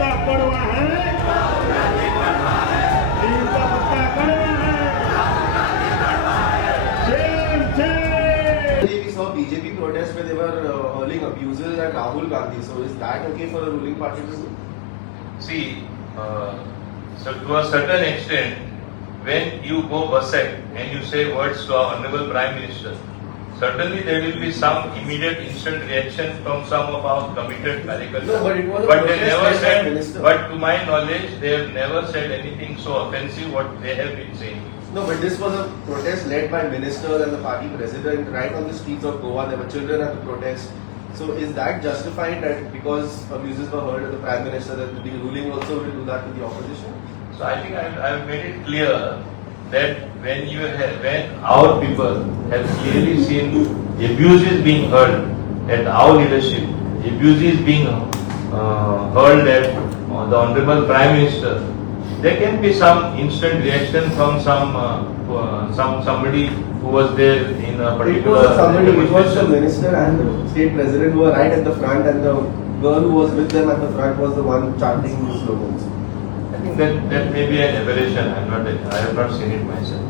पत्ता कड़वा है, नीम का पत्ता कड़वा है। We saw BJP protests where they were hurling abuses at Rahul Gandhi. So is that okay for a ruling party to do? See, so to a certain extent, when you go berserk and you say words to our Honorable Prime Minister, certainly there will be some immediate instant reaction from some of our committed caricatures. No, but it was a but they protest never led by said, minister. but to my knowledge, they have never said anything so offensive what they have been saying. No, but this was a protest led by ministers and the party president right on the streets of Goa. There were children at the protest. So is that justified that because abuses were heard at the Prime Minister that the ruling also will do that to the opposition? So I think I have made it clear that when our people have clearly seen abuses being heard at our leadership, abuses being heard at the Honorable Prime Minister, there can be some instant reaction from somebody who was there in a particular. It was somebody. It was the minister and the state president who were right at the front, and the girl who was with them at the front was the one chanting the slogans. I think that may be an aberration. I have not seen it myself.